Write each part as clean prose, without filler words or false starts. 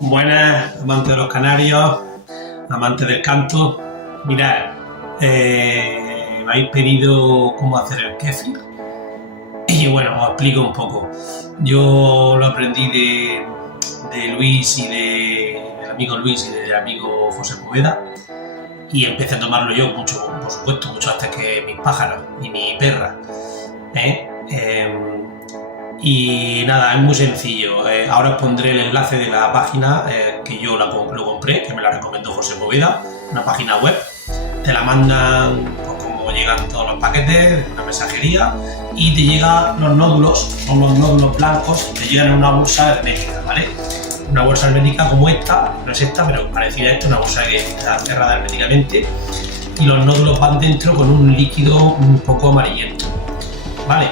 Buenas, amantes de los canarios, amantes del canto. Mirad, me habéis pedido cómo hacer el kéfir y bueno, os explico un poco. Yo lo aprendí de Luis y del amigo Luis y del amigo José Poveda, y empecé a tomarlo yo mucho, por supuesto, mucho antes que mis pájaros y mi perra. Y nada, es muy sencillo. Ahora os pondré el enlace de la página que yo lo compré, que me la recomendó José Poveda, una página web. Te la mandan pues, como llegan todos los paquetes, una mensajería, y te llegan los nódulos, son los nódulos blancos, te llegan en una bolsa hermética, ¿vale? Una bolsa hermética como esta, no es esta, pero parecida a esta, una bolsa que está cerrada herméticamente, y los nódulos van dentro con un líquido un poco amarillento, ¿vale?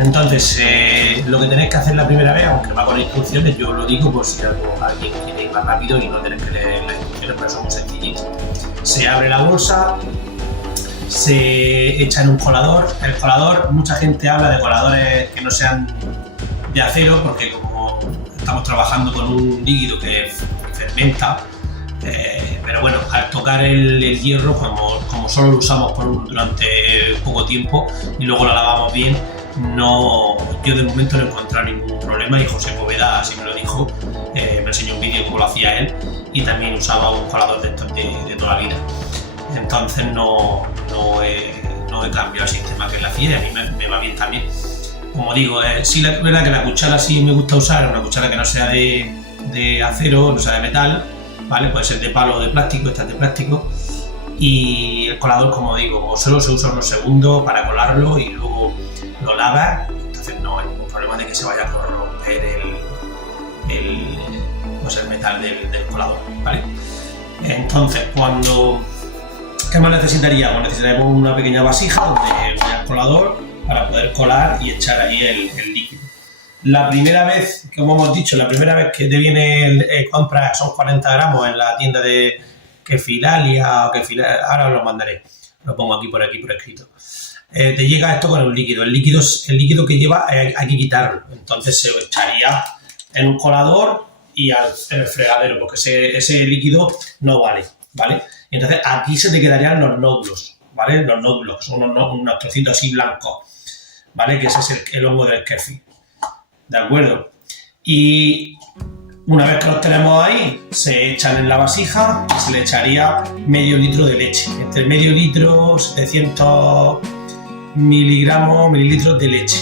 Entonces, lo que tenéis que hacer la primera vez, aunque va con instrucciones, yo lo digo por si alguien quiere ir más rápido y no tenéis que leer las instrucciones, pero son muy sencillitas. Se abre la bolsa, se echa en un colador. El colador, mucha gente habla de coladores que no sean de acero, porque como estamos trabajando con un líquido que fermenta, pero bueno, al tocar el hierro, como solo lo usamos durante poco tiempo y luego lo lavamos bien, yo de momento no he encontrado ningún problema, y José Poveda así me lo dijo, me enseñó un vídeo cómo lo hacía él, y también usaba un colador de estos de toda la vida. Entonces no he cambiado el sistema que él hacía, y a mí me va bien también. Como digo, sí, la verdad que la cuchara sí me gusta usar, una cuchara que no sea de acero, no sea de metal, ¿vale? Puede ser de palo o de plástico, esta es de plástico. Y el colador, como digo, solo se usa unos segundos para colarlo y luego lo lavas, entonces no hay ningún problema de que se vaya a corromper el metal del colador, ¿vale? Entonces, ¿qué más necesitaríamos? Necesitaríamos una pequeña vasija donde vaya el colador para poder colar y echar ahí el líquido. La primera vez, como hemos dicho, la primera vez que te viene compras son 40 gramos en la tienda de Kefilalia o ahora os lo mandaré, lo pongo aquí por escrito. Te llega esto con un líquido. El líquido que lleva hay que quitarlo. Entonces se echaría en un colador y en el fregadero, porque ese líquido no vale, ¿vale? Y entonces aquí se te quedarían los nódulos, ¿vale? Los nódulos, son unos trocitos así blancos, ¿vale? Que ese es el hongo del kéfir, ¿de acuerdo? Y una vez que los tenemos ahí, se echan en la vasija y se le echaría medio litro de leche. Entre medio litro, 700 mililitros de leche,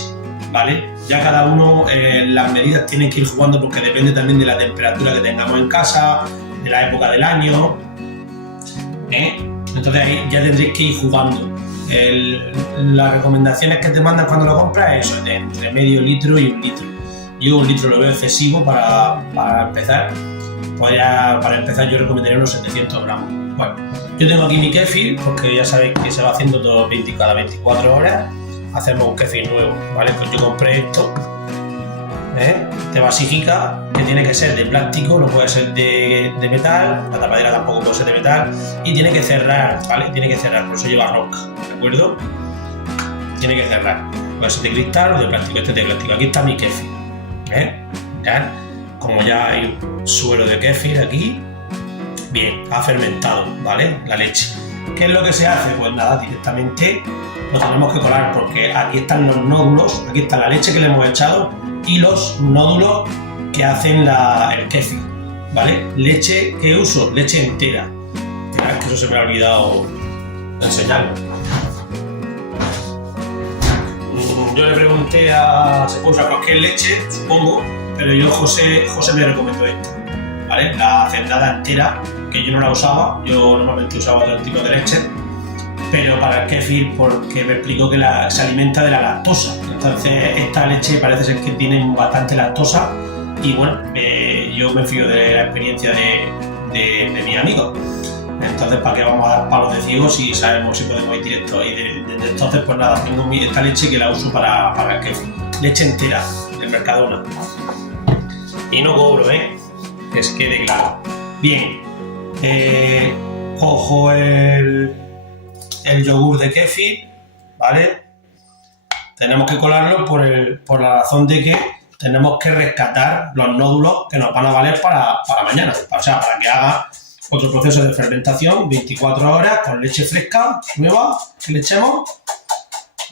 ¿vale? Ya cada uno las medidas tienen que ir jugando, porque depende también de la temperatura que tengamos en casa, de la época del año, Entonces ahí ya tendréis que ir jugando. Las recomendaciones que te mandan cuando lo compras es eso, entre medio litro y un litro. Yo un litro lo veo excesivo para empezar. Para empezar yo recomendaría unos 700 gramos. Bueno, yo tengo aquí mi kéfir, porque ya sabéis que se va haciendo cada 24 horas. Hacemos un kéfir nuevo, ¿vale? Pues yo compré esto, de vasijica, que tiene que ser de plástico, no puede ser de metal, la tapadera tampoco puede ser de metal, y tiene que cerrar, ¿vale? Tiene que cerrar, por eso lleva rosca, ¿de acuerdo? Tiene que cerrar. Puede ser de cristal o de plástico, este es de plástico. Aquí está mi kéfir, Mirad, como ya hay un suelo de kéfir aquí, bien, ha fermentado, ¿vale? La leche. ¿Qué es lo que se hace? Pues nada, directamente lo tenemos que colar, porque aquí están los nódulos, aquí está la leche que le hemos echado y los nódulos que hacen el kéfir, ¿vale? Leche que uso, leche entera. Mirad, que eso se me ha olvidado enseñarlo. Yo le pregunté se puede usar cualquier leche, supongo, pero José me recomendó esto, ¿vale? La hacendada entera, que yo no la usaba, yo normalmente usaba otro tipo de leche, pero para el kéfir, porque me explicó que se alimenta de la lactosa. Entonces esta leche parece ser que tiene bastante lactosa, y bueno, yo me fío de la experiencia de mi amigo. Entonces, ¿para qué vamos a dar palos de ciego si sabemos si podemos ir directo? Y desde entonces, pues nada, tengo esta leche que la uso para el kéfir. Leche entera, del Mercadona. Y no cobro, que quede claro. Bien, cojo el el yogur de kéfir, ¿vale? Tenemos que colarlo por la razón de que tenemos que rescatar los nódulos que nos van a valer para mañana. O sea, para que haga otro proceso de fermentación, 24 horas, con leche fresca, nueva, que le echemos.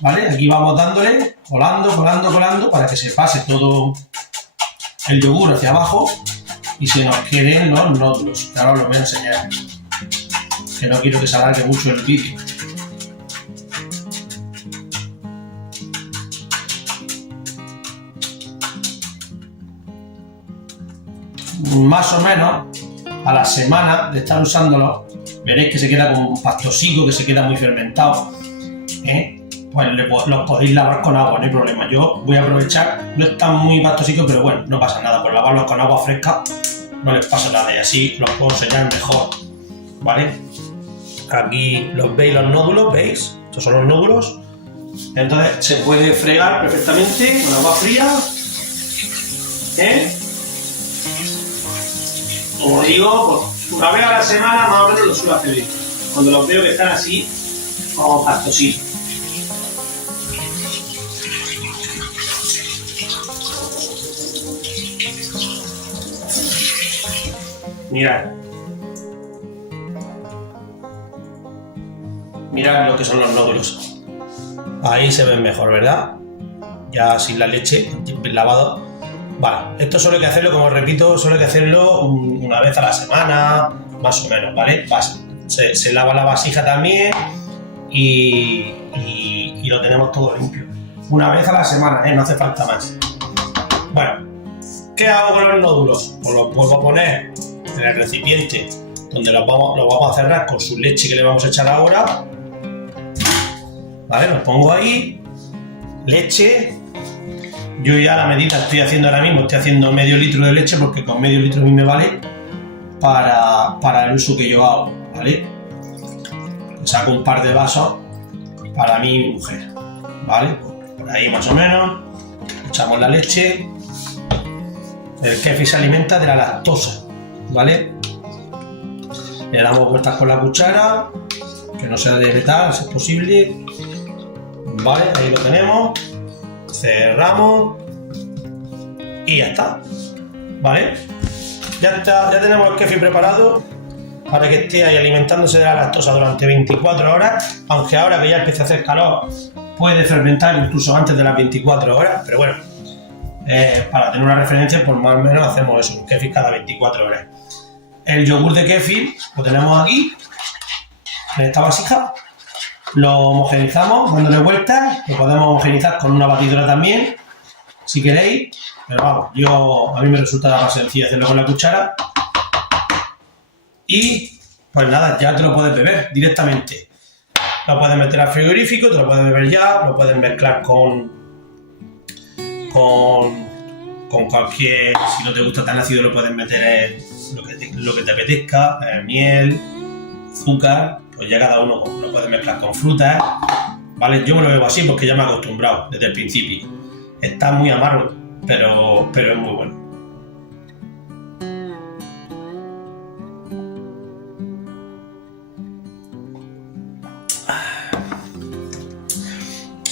¿Vale? Aquí vamos dándole, colando, para que se pase todo el yogur hacia abajo y se nos queden los nódulos. Que ahora os lo voy a enseñar. Que no quiero que se alargue mucho el vídeo. Más o menos a la semana de estar usándolo, veréis que se queda como pastosico, que se queda muy fermentado. Pues los podéis lavar con agua, no hay problema. Yo voy a aprovechar, no está muy pastosico, pero bueno, no pasa nada. Por lavarlos con agua fresca no les pasa nada y así los puedo enseñar mejor. ¿Vale? Aquí los veis los nódulos, ¿veis? Estos son los nódulos. Entonces se puede fregar perfectamente con agua fría. Como digo, pues, una vez a la semana más o menos lo suelo hacer. Cuando los veo que están así, como pastositos. Mirad lo que son los nódulos. Ahí se ven mejor, ¿verdad? Ya sin la leche, bien lavado. Vale, esto solo hay que hacerlo, como repito, solo hay que hacerlo una vez a la semana, más o menos, ¿vale? Se lava la vasija también y lo tenemos todo limpio. Una vez a la semana, no hace falta más. Bueno, ¿qué hago con los nódulos? Pues los vuelvo a poner en el recipiente donde los vamos a cerrar con su leche que le vamos a echar ahora. Vale, los pongo ahí, leche. Yo ya la medida estoy haciendo ahora mismo, estoy haciendo medio litro de leche porque con medio litro a mí me vale para el uso que yo hago, ¿vale? Saco un par de vasos para mí y mi mujer, ¿vale? Por ahí más o menos, echamos la leche. El kéfir se alimenta de la lactosa, ¿vale? Le damos vueltas con la cuchara, que no sea de metal si es posible, ¿vale? Ahí lo tenemos. Cerramos y ya está, ¿vale? Ya está, ya tenemos el kéfir preparado para que esté ahí alimentándose de la lactosa durante 24 horas, aunque ahora que ya empieza a hacer calor puede fermentar incluso antes de las 24 horas, pero bueno, para tener una referencia, pues más o menos hacemos eso, un kéfir cada 24 horas. El yogur de kéfir lo tenemos aquí, en esta vasija. Lo homogeneizamos dándole vueltas, lo podemos homogeneizar con una batidora también, si queréis, pero vamos, a mí me resulta más sencillo hacerlo con la cuchara. Y pues nada, ya te lo puedes beber directamente. Lo puedes meter al frigorífico, te lo puedes beber ya, lo puedes mezclar con cualquier, si no te gusta tan ácido lo puedes meter lo que te apetezca, miel, azúcar. Pues ya cada uno lo puede mezclar con frutas, ¿vale? Yo me lo bebo así porque ya me he acostumbrado desde el principio. Está muy amargo, pero es muy bueno.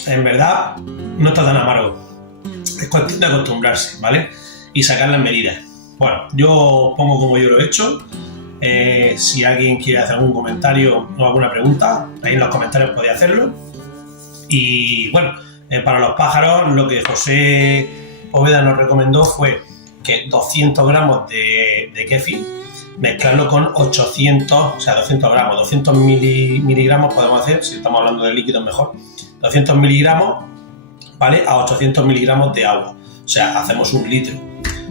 En verdad, no está tan amargo. Es cuestión de acostumbrarse, ¿vale? Y sacar las medidas. Bueno, yo pongo como yo lo he hecho. Si alguien quiere hacer algún comentario o alguna pregunta, ahí en los comentarios podéis hacerlo. Y bueno, para los pájaros, lo que José Poveda nos recomendó fue que 200 gramos de kéfir, mezclarlo con 800, o sea, 200 gramos, 200 miligramos podemos hacer, si estamos hablando de líquidos mejor, 200 miligramos, ¿vale? A 800 miligramos de agua. O sea, hacemos un litro.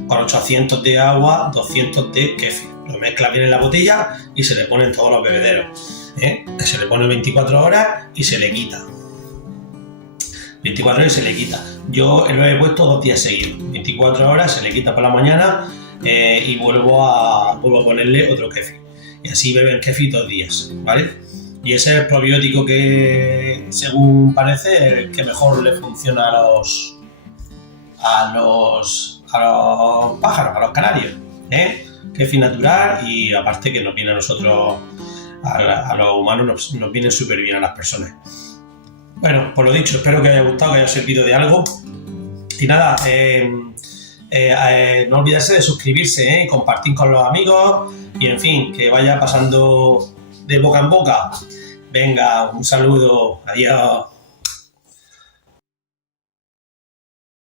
Con 800 de agua, 200 de kéfir. Lo mezcla bien en la botella y se le ponen todos los bebederos. Se le pone 24 horas y se le quita. 24 horas y se le quita. Yo lo he puesto 2 días seguidos. 24 horas, se le quita por la mañana y vuelvo a ponerle otro kéfir. Y así beben kéfir 2 días, ¿vale? Y ese es el probiótico que, según parece, el que mejor le funciona a los pájaros, a los canarios, kéfir natural, y aparte que nos viene a nosotros a los humanos nos vienen súper bien a las personas. Bueno, por lo dicho, espero que os haya gustado, que haya servido de algo. Y nada, no olvidarse de suscribirse, compartir con los amigos y en fin, que vaya pasando de boca en boca. Venga, un saludo, adiós.